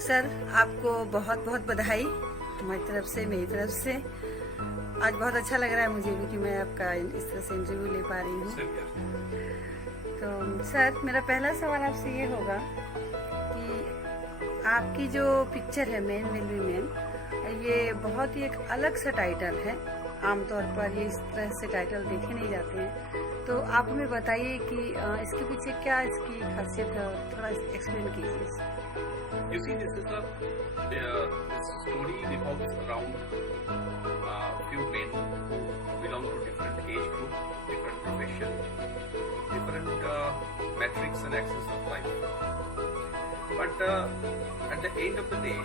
Sir, आपको बहुत बहुत बधाई हमारी तरफ से, मेरी तरफ से। आज बहुत अच्छा लग रहा है मुझे भी कि मैं आपका इस तरह से इंटरव्यू ले पा रही हूँ। तो सर, मेरा पहला सवाल आपसे ये होगा कि आपकी जो पिक्चर है मेन विल बी मेन, ये बहुत ही एक अलग सा टाइटल है। आमतौर पर ये इस तरह से टाइटल देखे नहीं जाते हैं, तो आप हमें बताइए कि इसके पीछे क्या इसकी खासियत है, थोड़ा एक्सप्लेन कीजिए। You see, this story revolves around few men who belong to different age group, different profession, different metrics and axes of life. But at the end of the day,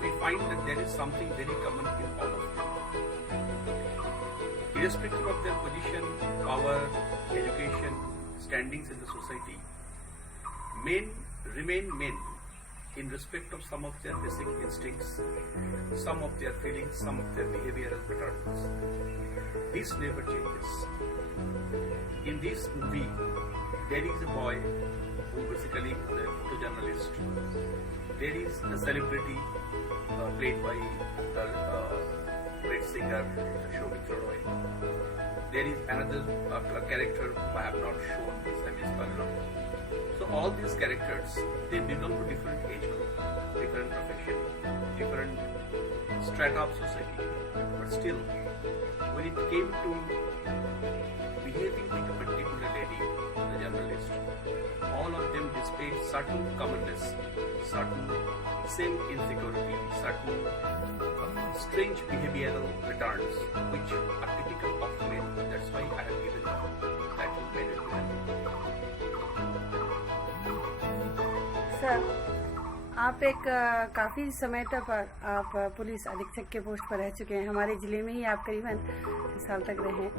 we find that there is something very common in all of them. Irrespective of their position, power, education, standings in the society, men remain men in respect of some of their basic instincts, some of their feelings, some of their behavioral patterns. This never changes. In this movie, there is a boy who basically is a photojournalist. There is a celebrity played by the great singer Soumitra Roy. There is another character whom I have not shown, his name is Balram. So all these characters, they belong to different age group, different profession, different strata of society. But still, when it came to behaving like a particular lady, the journalist, all of them displayed certain commonness, certain same insecurity, certain strange behavioral patterns which are typical of men. That's why I have given that to men and women. Sir, आप एक काफ़ी समय तक आप police अधीक्षक के post पर रह चुके हैं। हमारे ज़िले में ही आप करीबन 6 साल तक रहे हैं।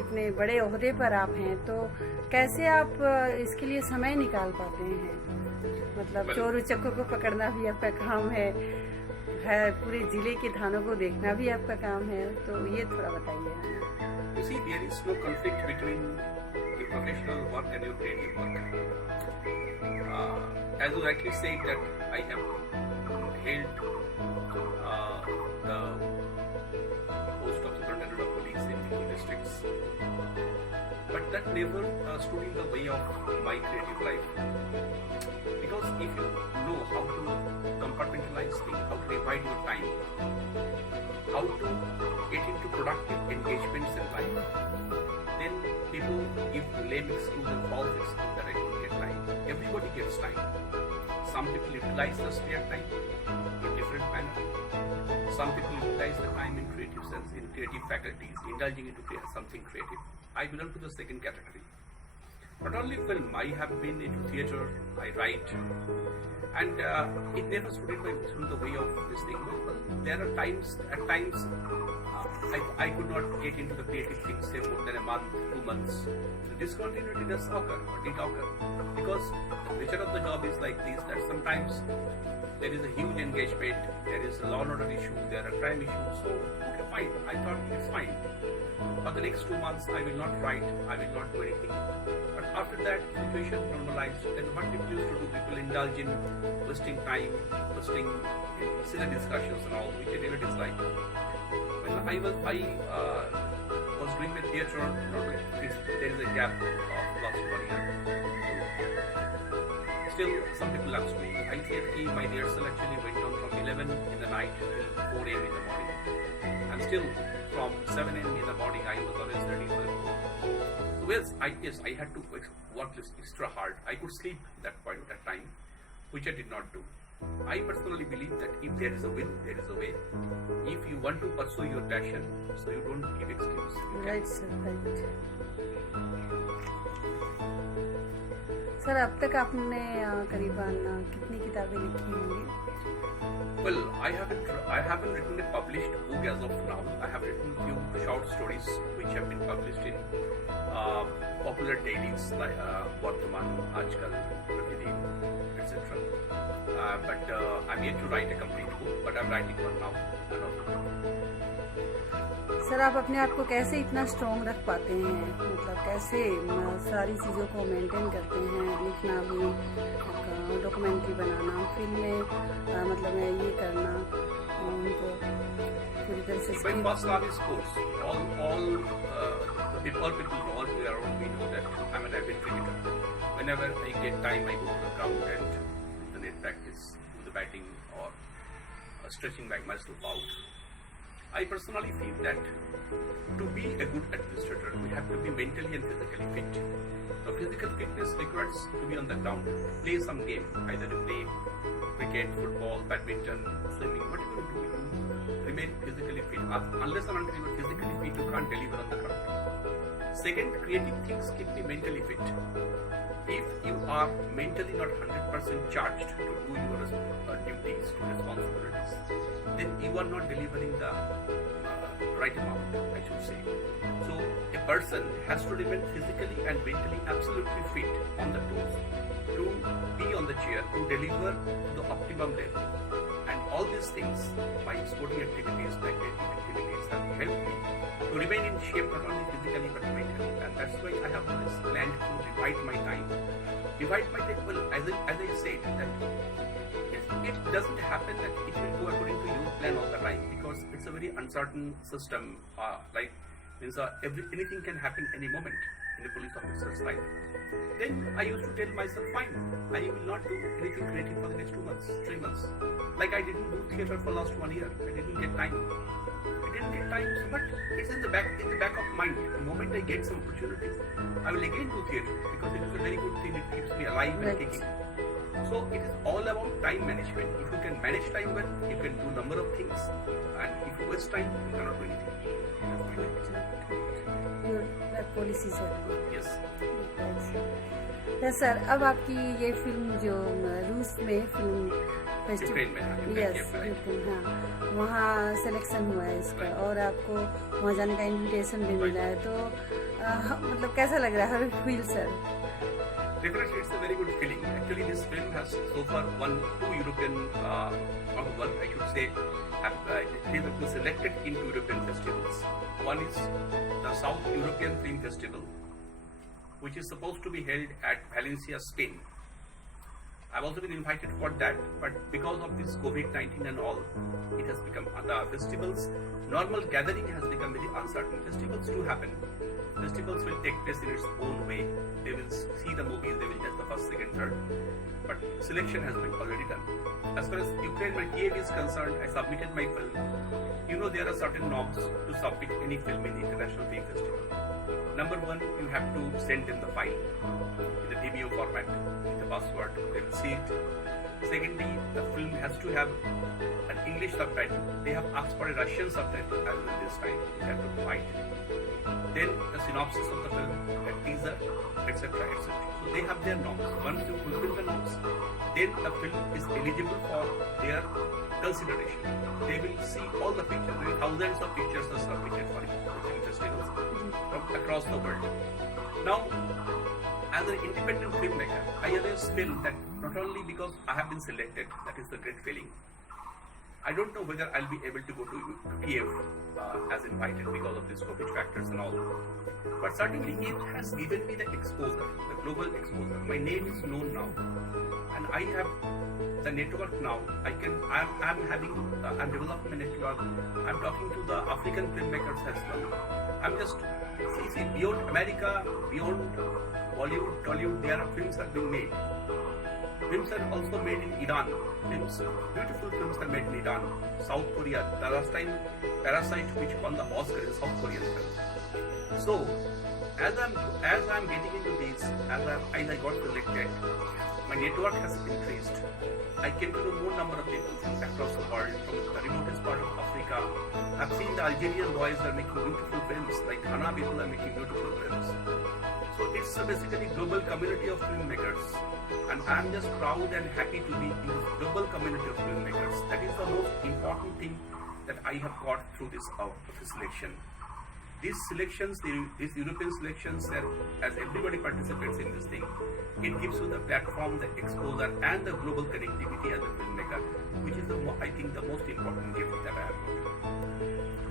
इतने बड़े ओहदे पर आप हैं, तो कैसे आप इसके लिए समय निकाल पाते हैं? मतलब चोर उचक्कों को पकड़ना भी आपका काम है, पूरे ज़िले के थानों को देखना भी आपका काम है, तो ये थोड़ा बताइए। You see, there is no conflict between the professional work and your creative work. As you rightly said that I have held the post of Superintendent of Police in 2 districts, but that never stood in the way of my creative life. Because if you know how to compartmentalize things, how to divide your time, how to get into productive engagements in life, then people give lame excuse and false excuse that I don't get time. Everybody gets time. Some people utilize the spare time in different manner. Some people utilize the time in creative sense, in creative faculties, indulging into something creative. I belong to the second category. Not only film, I have been into theatre, I write, and it never stood in the way of this thing. But there are times, at times, I could not get into the creative things, say more than a month, 2 months. The discontinuity does occur, or did occur, because the nature of the job is like this, that sometimes there is a huge engagement, there is a law and order issue, there are crime issues, so okay, fine, I thought it's fine. For the next 2 months, I will not write, I will not do anything. But after that, situation normalized, then what people used to do, people indulge in wasting time, wasting in silly discussions and all, which I never dislike. When I was doing the theatre, there is a gap of last 1 year. Still, some people ask me, I said, my rehearsal actually went on from 11 in the night till 4 a.m. in the morning. And still, from 7 a.m. in the morning, I was always ready for the show. So yes, I had to work extra hard. I could sleep at that point, that time, which I did not do. I personally believe that if there is a will, there is a way. If you want to pursue your passion, so you don't give excuse. Right, sir, right. Sir, अब तक आपने करीबन कितनी किताबें लिखी होंगी? Well, I haven't written a published book as of now. I have written few short stories which have been published in popular dailies like Vartaman, Aajkal, Pratideen, etc. But I'm yet to write a complete book, but I'm writing one now. Sir, आप अपने आप को कैसे इतना strong रख पाते हैं? मतलब कैसे सारी चीज़ों को मेंटेन करते हैं? लिखना भी, डॉक्यूमेंट्री बनाना, फिल्में मैं ये करना, उनको पूरी तरह से My first love is sports. All people all around me know that I'm an avid cricketer. Whenever I get time, I go to the ground and do the net practice, do the batting or stretching back myself out. I personally feel that to be a good administrator, we have to be mentally and physically fit. So physical fitness requires to be on the ground, play some game, either to play cricket, football, badminton, swimming, whatever you do, remain physically fit. Unless and until you are physically fit, you can't deliver on the ground. Second, creative things keep me mentally fit. If you are mentally not 100% charged to do your duties, responsibilities, then you are not delivering the right amount, I should say. So a person has to remain physically and mentally absolutely fit on the toes to be on the chair to deliver the optimum level. And all these things, my sporting activities, my creative activities have helped me to remain in shape not only physically but mentally. And that's why I have always planned to divide my time. Well, as I said, that it doesn't happen that it will go according to your plan all the time, because it's a very uncertain system. Anything can happen any moment in a police officer's life. Then I used to tell myself, fine, I will not do anything creative for the next 2 months, 3 months. Like I didn't do theatre for last 1 year. I didn't get time, but it's in the back of mind. The moment I get some opportunities, I will again do theatre, because it is a very good thing. It keeps me alive and kicking. So it is all about time management. If you can manage time well, you can do number of things, and if you waste time, you cannot do anything. Policies है। Yes. Sir, अब आपकी ये film जो रूस में film Ukraine में, हाँ, Ukraine, हाँ, वहाँ सिलेक्शन हुआ है इसका, और आपको वहाँ जाने का इनविटेशन भी मिला है, तो मतलब कैसा लग रहा है? How you feel sir? Definitely, it's a very good feeling. Actually, this film has so far won 2 European, I should say, they have been selected in European festivals. One is the South European Film Festival, which is supposed to be held at Valencia, Spain. I've also been invited for that, but because of this COVID-19 and all, it has become the festivals. Normal gathering has become very uncertain. Festivals do happen. Festivals will take place in its own way. They will see the movies, they will judge the first, second, third. But selection has been already done. As far as Ukraine, my Kiev is concerned, I submitted my film. You know, there are certain norms to submit any film in the International Film Festival. Number 1, you have to send them the file in the DBO format with the password. They will see it. Secondly, the film has to have an English subtitle. They have asked for a Russian subtitle as well this time. You have to provide. Then the synopsis of the film, a teaser, etc., etc. So they have their norms. Once you fulfill the norms, then the film is eligible for their consideration. They will see all the pictures. There are thousands of pictures are submitted for film festivals from across the world. Now, as an independent filmmaker, I always feel that not only because I have been selected, that is the great feeling. I don't know whether I'll be able to go to Kiev as invited because of these COVID factors and all. But certainly it has given me the exposure, the global exposure. My name is known now, and I have the network now. I'm developing a network. I'm talking to the African filmmakers as well. I'm just see beyond America, beyond Bollywood, Tollywood, there are films that are being made. Films are also made in Iran. Beautiful films are made in Iran, South Korea. The last time, Parasite, which won the Oscar, is a South Korean film. So, as I'm getting into this, as I got selected, my network has increased. I came to know more number of people from across the world, from the remotest part of Africa. I've seen the Algerian boys are making beautiful films, like Ghana people are making beautiful films. So it's basically global community of filmmakers, and I'm just proud and happy to be in this global community of filmmakers. That is the most important thing that I have got through this selection. These selections, these European selections, as everybody participates in this thing, it gives you the platform, the exposure, and the global connectivity as a filmmaker, which is I think the most important gift that I have got.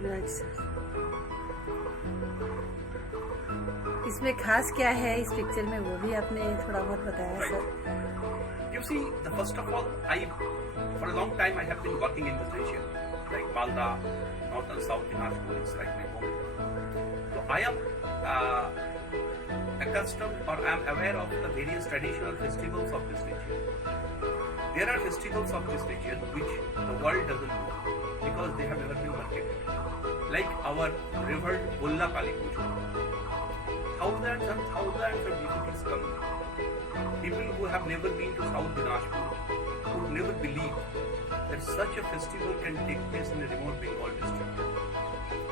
Right, sir. इसमें खास क्या है इस picture में, वो भी आपने थोड़ा बहुत बताया sir. You see, first of all, for a long time I have been working in this region, like Malda, North and South Dinajpur, it's like my home. So I am accustomed or I am aware of the various traditional festivals of this region. There are festivals of this region which the world doesn't know because they have never been marketed. Like our revered Bulla Kali Puja. Thousands and thousands of devotees come. People who have never been to South Dinajpur would never believe that such a festival can take place in a remote Bengal district.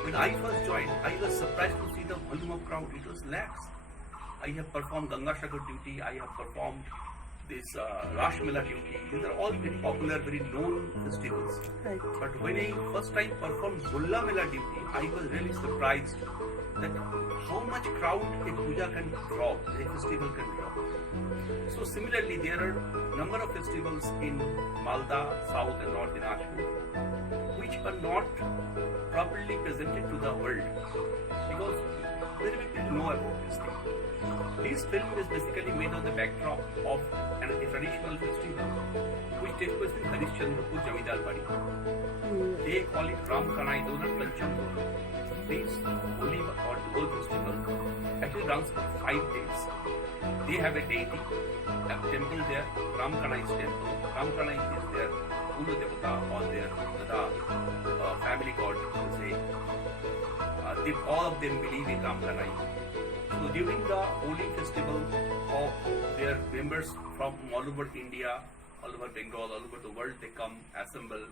When I first joined, I was surprised to see the volume of crowd. It was lakhs. I have performed Ganga Sagar duty, I have performed this Rash Mela duty. These are all very popular, very known festivals. Right. But when I first time performed Bulla Mela duty, I was really surprised that how much crowd a puja can draw, a festival can draw. So similarly, there are number of festivals in Malda, South and North Dinajpur which are not properly presented to the world because very few people know about this thing. This film is basically made on the backdrop of a traditional festival which takes place in Harishchandrapur Jamidar Bari. They call it Ram Kanai Dona Pancham. This holy or Dol festival actually runs for 5 days. They have a deity, a temple there, Ram Kanai's temple. Ram Kanai is their Ulu Devata or their family god, to say. All of them believe in Ram Kanai. So during the holy festival of their members from all over India, all over Bengal, all over the world, they come, assemble.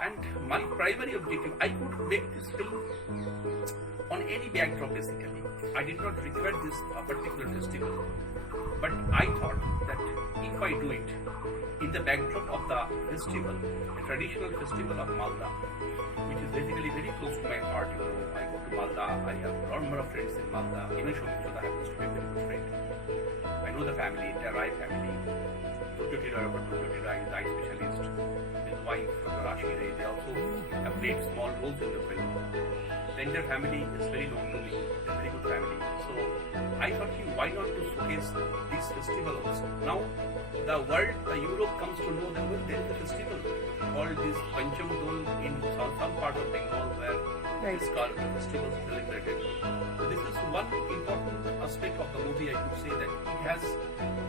And my primary objective, I could make this film on any backdrop basically. I did not require this particular festival. But I thought that if I do it in the backdrop of the festival, a traditional festival of Malda, which is basically very close to my heart, you know, I go to Malda, I have a lot more of friends in Malda, even Shomit Choda happens to be a very good friend. I know the family, the Rai family, Tutu Rai is eye specialist, his wife, Rashi Rai, they also have played small roles in the film. The entire family is very known to me, a very good family. So I thought, why not to showcase this festival also? Now the world, the Europe comes to know that there is a festival called this Pancham Dol in some part of Bengal where this festival is celebrated. So this is one important aspect of the movie. I could say that it has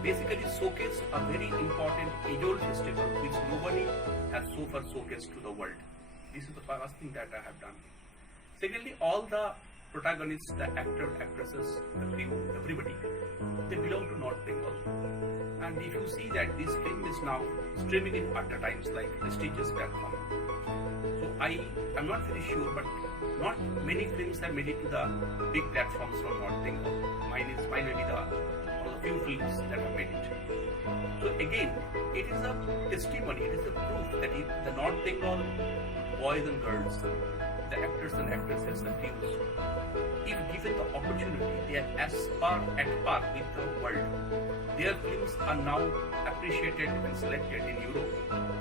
basically showcased a very important age-old festival which nobody has so far showcased to the world. This is the first thing that I have done. Secondly, all the protagonists, the actor, actresses, the crew, everybody, they belong to North Bengal. And if you see that this film is now streaming in at the times like prestigious platform. So I am not very sure, but not many films have made it to the big platforms from North Bengal. Mine may be one of the few films that have made it. So again, it is a testimony, it is a proof that if the North Bengal boys and girls, the actors and actresses, the crews, if given the opportunity, they are at par with the world. Their films are now appreciated and selected in Europe.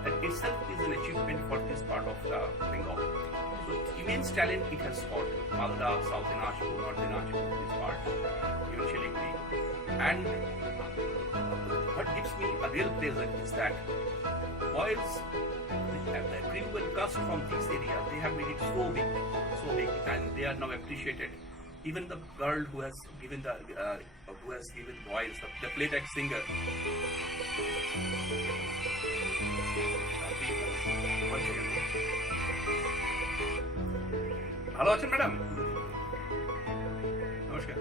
That itself is an achievement for this part of the Bengal. So immense talent it has got. Malda, South Dinajpur, North Dinajpur, this part, even Siliguri. And what gives me a real pleasure is that whilst the crew and cast from this area, they have made it so big, and they are now appreciated. Even the girl who has given voice, the playback singer. ভালো আছেন madam? নমস্কার।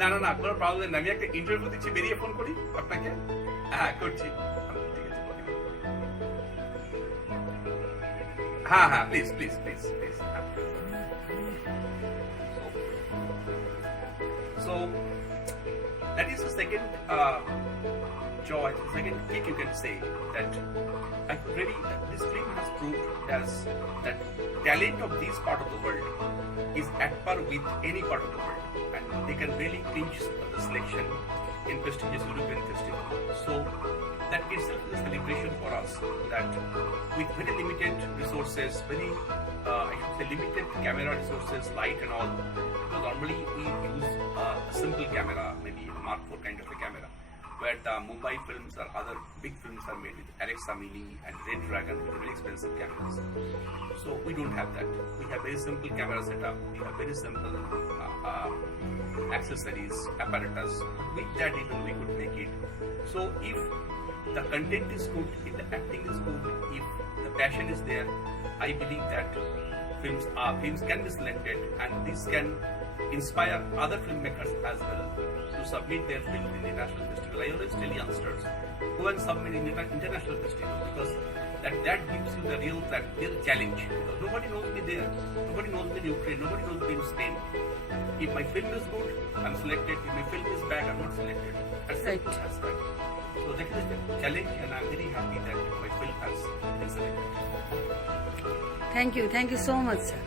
না কোনো problem না, আমি একটা interview দিচ্ছি, বেরিয়ে ফোন করি আপনাকে। হ্যাঁ করছি, হ্যাঁ please. So that is the second joy, the second kick you can say, that I could really, this film has proved as that talent of this part of the world is at par with any part of the world, and they can really clinch the selection in prestigious European festival. So that itself is a celebration for us, that with very limited resources, very I should say limited camera resources, light and all, because normally we use a simple camera, maybe a Mark IV kind of a camera, where the Mumbai films or other big films are made with Alexa Mini and Red Dragon with very expensive cameras. So we don't have that. We have very simple camera setup. We have very simple accessories, apparatus. With that even we could make it. So if the content is good, if the acting is good, if the passion is there, I believe that films can be selected, and this can inspire other filmmakers as well to submit their film in the national festival. I always tell youngsters, go and submit in the international festival, because that gives you the real challenge. Because nobody knows me there, nobody knows me in Ukraine, nobody knows me in Spain. If my film is good, I'm selected. If my film is bad, I'm not selected. That's simple as that. So that is the challenge, and I'm very happy that my film has been selected. Thank you so much, sir.